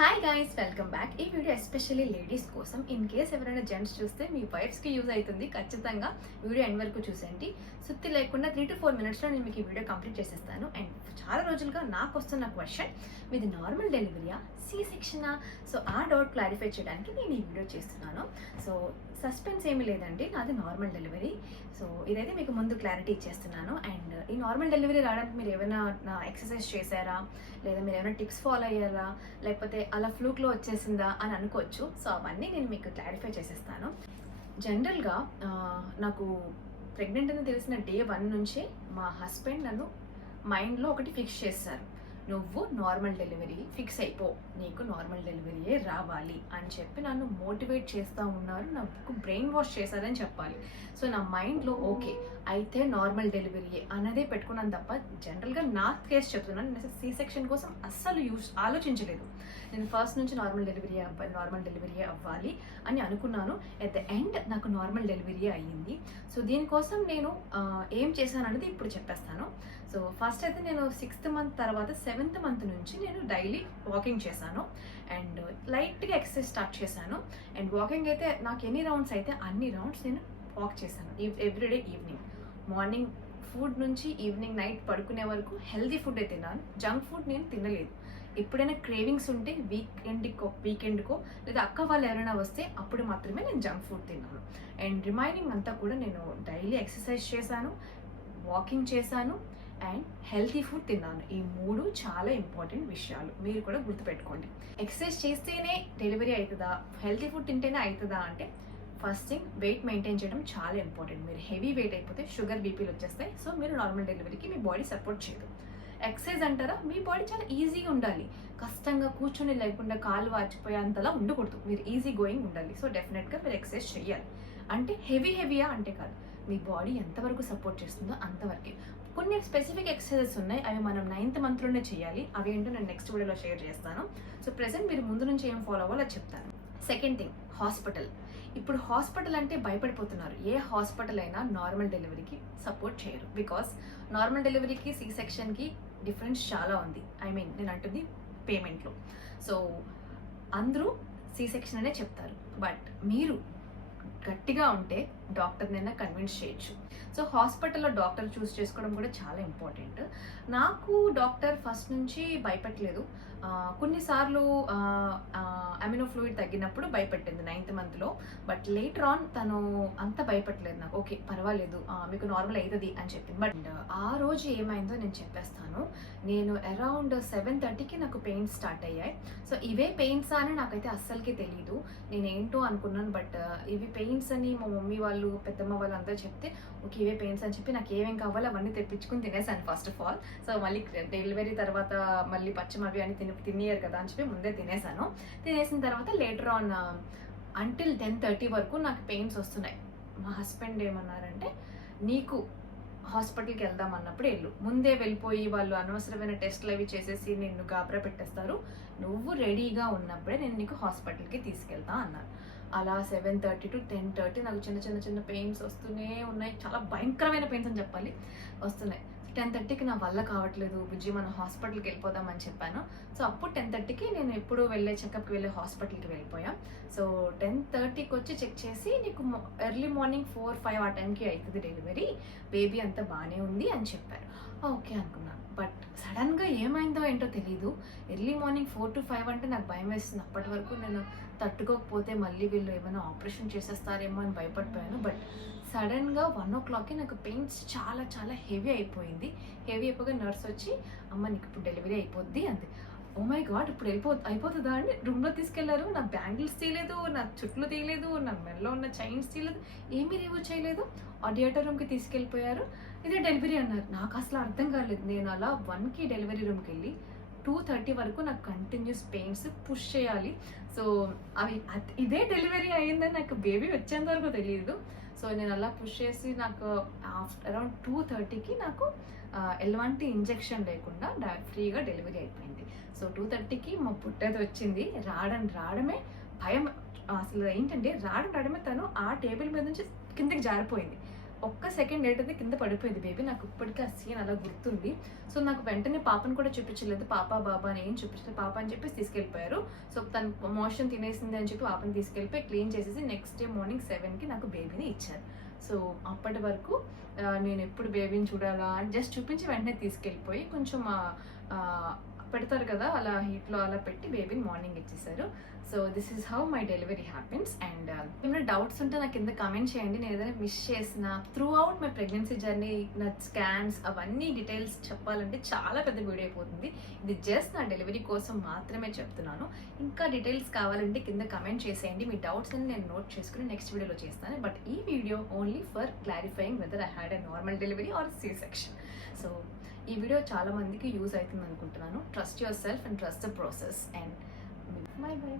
Hi guys, welcome back. ఈ video especially ladies కోసం. In case ఎవరైనా జెంట్స్ చూస్తే మీ వైఫ్స్కి యూజ్ అవుతుంది. ఖచ్చితంగా వీడియో ఎండ్ వరకు చూసేయండి. సుత్తి లేకుండా 3 to 4 minutesలో నేను మీకు ఈ వీడియో కంప్లీట్ చేసేస్తాను. అండ్ చాలా రోజులుగా నాకు వస్తున్న క్వశ్చన్, మీది నార్మల్ డెలివరీయా, సి సెక్షనా? సో ఆ డౌట్ క్లారిఫై చేయడానికి నేను ఈ వీడియో చేస్తున్నాను. సో సస్పెన్స్ ఏమీ లేదండి, నాది నార్మల్ డెలివరీ. సో ఇదైతే మీకు ముందు క్లారిటీ ఇచ్చేస్తున్నాను. అండ్ ఈ నార్మల్ డెలివరీ రావడానికి మీరు ఏమైనా ఎక్సర్సైజ్ చేశారా, లేదా మీరు ఏమైనా టిప్స్ ఫాలో అయ్యారా, లేకపోతే అలా ఫ్లూక్లో వచ్చేసిందా అని అనుకోవచ్చు. సో అవన్నీ నేను మీకు క్లారిఫై చేసేస్తాను. జనరల్గా నాకు ప్రెగ్నెంట్ అని తెలిసిన డే 1 నుంచే మా హస్బెండ్ నన్ను మైండ్లో ఒకటి ఫిక్స్ చేస్తారు. నువ్వు నార్మల్ డెలివరీ ఫిక్స్ అయిపో, నీకు నార్మల్ డెలివరీయే రావాలి అని చెప్పి నన్ను మోటివేట్ చేస్తూ ఉన్నారు. నాకు బ్రెయిన్ వాష్ చేశారని చెప్పాలి. సో నా మైండ్లో ఓకే అయితే నార్మల్ డెలివరీయే అన్నదే పెట్టుకున్నాను తప్ప, జనరల్గా నా కేసు చెప్తున్నాను, నేను సి సెక్షన్ కోసం అస్సలు ఆలోచించలేదు. నేను ఫస్ట్ నుంచి నార్మల్ డెలివరీ అవ్వాలి అని అనుకున్నాను. ఎట్ ద ఎండ్ నాకు నార్మల్ డెలివరీ అయ్యింది. సో దీనికోసం నేను ఏం చేశాను అనేది ఇప్పుడు చెప్పేస్తాను. సో ఫస్ట్ అయితే నేను 6th month తర్వాత 7th month నుంచి నేను డైలీ వాకింగ్ చేశాను. అండ్ లైట్గా ఎక్సర్సైజ్ స్టార్ట్ చేశాను. అండ్ వాకింగ్ అయితే నాకు ఎన్ని రౌండ్స్ అయితే అన్ని రౌండ్స్ నేను వాక్ చేశాను. Everyday evening. మార్నింగ్ ఫుడ్ నుంచి ఈవినింగ్ నైట్ పడుకునే వరకు హెల్దీ ఫుడ్ తిన్నాను. జంక్ ఫుడ్ నేను తినలేదు. ఎప్పుడైనా క్రేవింగ్స్ ఉంటే వీకెండ్కో లేదా అక్క వాళ్ళు ఎవరైనా వస్తే అప్పుడు మాత్రమే నేను జంక్ ఫుడ్ తిన్నాను. అండ్ రిమైనింగ్ అంతా కూడా నేను డైలీ ఎక్సర్సైజ్ చేశాను, వాకింగ్ చేశాను అండ్ హెల్తీ ఫుడ్ తిన్నాను. ఈ 3 చాలా ఇంపార్టెంట్ విషయాలు, మీరు కూడా గుర్తుపెట్టుకోండి. ఎక్సర్సైజ్ చేస్తేనే డెలివరీ అవుతుందా, హెల్తీ ఫుడ్ తింటేనే అవుతుందా అంటే, ఫస్ట్ థింగ్ వెయిట్ మెయింటైన్ చేయడం చాలా ఇంపార్టెంట్. మీరు హెవీ వెయిట్ అయిపోతే షుగర్ బీపీలు వచ్చేస్తాయి. సో మీరు నార్మల్ డెలివరీకి మీ బాడీ సపోర్ట్ చేయదు. ఎక్సర్సైజ్ అంటారా, మీ బాడీ చాలా ఈజీగా ఉండాలి. కష్టంగా కూర్చొని లేకుండా కాళ్ళు వాచిపోయేంతలా ఉండకూడదు. మీరు ఈజీ గోయింగ్ ఉండాలి. సో డెఫినెట్గా మీరు ఎక్సర్సైజ్ చేయాలి. అంటే హెవీయా అంటే కాదు, మీ బాడీ ఎంతవరకు సపోర్ట్ చేస్తుందో అంతవరకే. కొన్ని స్పెసిఫిక్ ఎక్సర్సైజెస్ ఉన్నాయి, అవి మనం 9th monthలోనే చేయాలి. అవి ఏంటో నేను నెక్స్ట్ వీడియోలో షేర్ చేస్తాను. సో ప్రెసెంట్ మీరు ముందు నుంచి ఏం ఫాలో అవ్వాలో చెప్తాను. Second thing, hospital. ఇప్పుడు హాస్పిటల్ అంటే భయపడిపోతున్నారు. ఏ హాస్పిటల్ అయినా నార్మల్ డెలివరీకి సపోర్ట్ చేయరు. బికాస్ నార్మల్ డెలివరీకి సి సెక్షన్కి డిఫరెన్స్ చాలా ఉంది. నేను అంటుంది పేమెంట్లో. సో అందరూ సి సెక్షన్ అనే చెప్తారు. బట్ మీరు గట్టిగా ఉంటే డాక్టర్నైనా కన్విన్స్ చేయొచ్చు. సో హాస్పిటల్లో డాక్టర్ చూస్ చేసుకోవడం కూడా చాలా ఇంపార్టెంట్. నాకు డాక్టర్ ఫస్ట్ నుంచి భయపెట్టలేదు. కొన్నిసార్లు అమినో ఫ్లూయిడ్ తగ్గినప్పుడు భయపెట్టింది 9th monthలో. బట్ లేటర్ ఆన్ తను అంత భయపెట్టలేదు నాకు. ఓకే పర్వాలేదు, మీకు నార్మల్ అవుతుంది అని చెప్పింది. బట్ ఆ రోజు ఏమైందో నేను చెప్పేస్తాను. నేను అరౌండ్ 7:30కి నాకు పెయిన్స్ స్టార్ట్ అయ్యాయి. సో ఇవే పెయిన్స్ అని నాకైతే అస్సలకి తెలీదు. నేనేంటో అనుకున్నాను. బట్ ఇవి పెయిన్స్ అని మా మమ్మీ వాళ్ళు, పెద్దమ్మ వాళ్ళు అందరూ చెప్తే ఓకే ఇవే పెయిన్స్ అని చెప్పి నాకు ఏమేం కావాలో అవన్నీ తెప్పించుకుని తినేసాను ఫస్ట్ ఆఫ్ ఆల్. సో మళ్ళీ డెలివరీ తర్వాత మళ్ళీ పచ్చం అవి అని తినేయారు కదా అని చెప్పి ముందే తినేసాను. తినేసిన తర్వాత లేటర్ ఆన్ అంటిల్ 10:30 వరకు నాకు పెయిన్స్ వస్తున్నాయి. మా హస్బెండ్ ఏమన్నారంటే, నీకు హాస్పిటల్కి వెళ్దాం అన్నప్పుడు వెళ్ళు, ముందే వెళ్ళిపోయి వాళ్ళు అనవసరమైన టెస్ట్లు అవి చేసేసి నిన్ను గాబరా పెట్టేస్తారు. నువ్వు రెడీగా ఉన్నప్పుడే నేను నీకు హాస్పిటల్కి తీసుకెళ్తా అన్నారు. అలా 7:30 to 10:30 నాకు చిన్న పెయిన్స్ వస్తూనే ఉన్నాయి. చాలా భయంకరమైన పెయిన్స్ అని చెప్పాలి, వస్తున్నాయి. 10:30కి నా వల్ల కావట్లేదు బుజ్జి, మనం హాస్పిటల్కి వెళ్ళిపోదామని చెప్పాను. సో అప్పుడు 10:30కి నేను ఎప్పుడు చెకప్కి వెళ్ళే హాస్పిటల్కి వెళ్ళిపోయాం. సో 10:30కి వచ్చి చెక్ చేసి, నీకు ఎర్లీ మార్నింగ్ 4-5 ఆ టైంకి అవుతుంది డెలివరీ, బేబీ అంతా బాగానే ఉంది అని చెప్పారు. ఓకే అనుకున్నాను. బట్ సడన్గా ఏమైందో ఏంటో తెలీదు. ఎర్లీ మార్నింగ్ 4 to 5 అంటే నాకు భయం వేస్తుంది. అప్పటి వరకు నేను తట్టుకోకపోతే మళ్ళీ వీళ్ళు ఏమైనా ఆపరేషన్ చేసేస్తారేమో అని భయపడిపోయాను. బట్ సడన్గా 1 o'clockకి నాకు పెయిన్స్ చాలా హెవీ అయిపోయింది. హెవీ అయిపోగా నర్స్ వచ్చి, అమ్మ నీకు ఇప్పుడు డెలివరీ అయిపోద్ది అంది. ఓ మై గాడ్, ఇప్పుడు అయిపోతుందా అని రూమ్లో తీసుకెళ్లారు. నా బ్యాంగిల్స్ తీయలేదు, నా చుట్లు తీయలేదు, నా మెడలో ఉన్న చైన్స్ తీయలేదు, ఏమీ రిమూవ్ చేయలేదు. థియేటర్ రూమ్కి తీసుకెళ్ళిపోయారు. ఇదే డెలివరీ అన్నారు. నాకు అసలు అర్థం కాలేదు. నేను అలా 1కి డెలివరీ రూమ్కి వెళ్ళి 2:30 వరకు నాకు కంటిన్యూస్ పెయిన్స్, పుష్ చేయాలి. సో ఇదే డెలివరీ అయ్యిందని నాకు బేబీ వచ్చేంత వరకు తెలియదు. సో నేను అలా పుష్ చేసి నాకు అరౌండ్ 2:30కి నాకు ఎలాంటి ఇంజెక్షన్ లేకుండా ఫ్రీగా డెలివరీ అయిపోయింది. సో 2:30కి మా పుట్టేది వచ్చింది. రావడమే భయం. అసలు ఏంటంటే రావడమే తను ఆ టేబుల్ మీద నుంచి కిందకి జారిపోయింది. ఒక్క సెకండ్ లేట్ అయితే కింద పడిపోయింది బేబీ. నాకు ఇప్పటికీ ఆ సీన్ అలా గుర్తుంది. సో నాకు వెంటనే పాపను కూడా చూపించలేదు, పాప బాబా అని ఏం చూపించలేదు, పాప అని చెప్పేసి తీసుకెళ్ళిపోయారు. సో తను మోషన్ తినేసింది అని చెప్పి పాపని తీసుకెళ్ళిపోయి క్లీన్ చేసేసి నెక్స్ట్ డే మార్నింగ్ 7కి నాకు బేబీని ఇచ్చారు. సో అప్పటి వరకు నేను ఎప్పుడు బేబీని చూడాలా అని జస్ట్ చూపించి వెంటనే తీసుకెళ్ళిపోయి కొంచెం పెడతారు కదా అలా హీట్లో అలా పెట్టి బేబీని మార్నింగ్ ఇచ్చేసారు. So this is how my delivery happens. And ఏమైనా డౌట్స్ ఉంటే నాకు కింద కామెంట్ చేయండి. నేను ఏదైనా మిస్ చేసిన through out my pregnancy journey, నా స్కాన్స్ అవన్నీ డీటెయిల్స్ చెప్పాలంటే చాలా పెద్ద వీడియో అయిపోతుంది. ఇది జస్ట్ నా డెలివరీ కోసం మాత్రమే చెప్తున్నాను. ఇంకా డీటెయిల్స్ కావాలంటే కింద కమెంట్ చేసేయండి. మీ డౌట్స్ అని నేను నోట్ చేసుకుని నెక్స్ట్ వీడియోలో చేస్తాను. బట్ ఈ video only for clarifying whether I had a normal delivery or C section. So ఈ వీడియో చాలా మందికి యూజ్ అవుతుంది అనుకుంటున్నాను. Trust yourself and trust the process. And bye by.